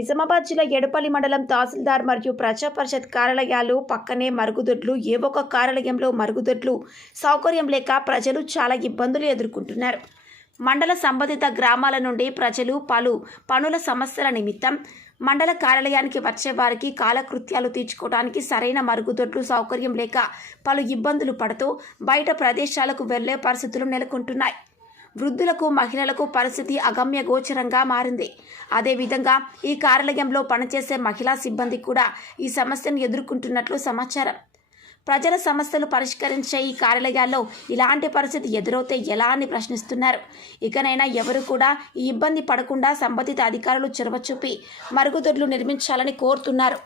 నిజామాబాద్ జిల్లా ఎడపల్లి మండలం తహసీల్దార్ మరియు ప్రజా పరిషత్ కార్యాలయాలు పక్కనే మరుగుదొడ్లు. ఏ ఒక్క కార్యాలయంలో మరుగుదొడ్లు సౌకర్యం లేక ప్రజలు చాలా ఇబ్బందులు ఎదుర్కొంటున్నారు. మండల సంబంధిత గ్రామాల నుండి ప్రజలు పలు పనుల సమస్యల నిమిత్తం మండల కార్యాలయానికి వచ్చే వారికి కాలకృత్యాలు తీర్చుకోవడానికి సరైన మరుగుదొడ్లు సౌకర్యం లేక పలు ఇబ్బందులు పడుతూ బయట ప్రదేశాలకు వెళ్లే పరిస్థితులు నెలకొంటున్నాయి. వృద్ధులకు, మహిళలకు పరిస్థితి అగమ్య గోచరంగా మారింది. అదేవిధంగా ఈ కార్యాలయంలో పనిచేసే మహిళా సిబ్బంది కూడా ఈ సమస్యను ఎదుర్కొంటున్నట్లు సమాచారం. ప్రజల సమస్యలు పరిష్కరించే ఈ కార్యాలయాల్లో ఇలాంటి పరిస్థితి ఎదురవుతే ఎలా అని ప్రశ్నిస్తున్నారు. ఇకనైనా ఎవరు కూడా ఈ ఇబ్బంది పడకుండా సంబంధిత అధికారులు చొరవ చూపి మరుగుదొడ్లు నిర్మించాలని కోరుతున్నారు.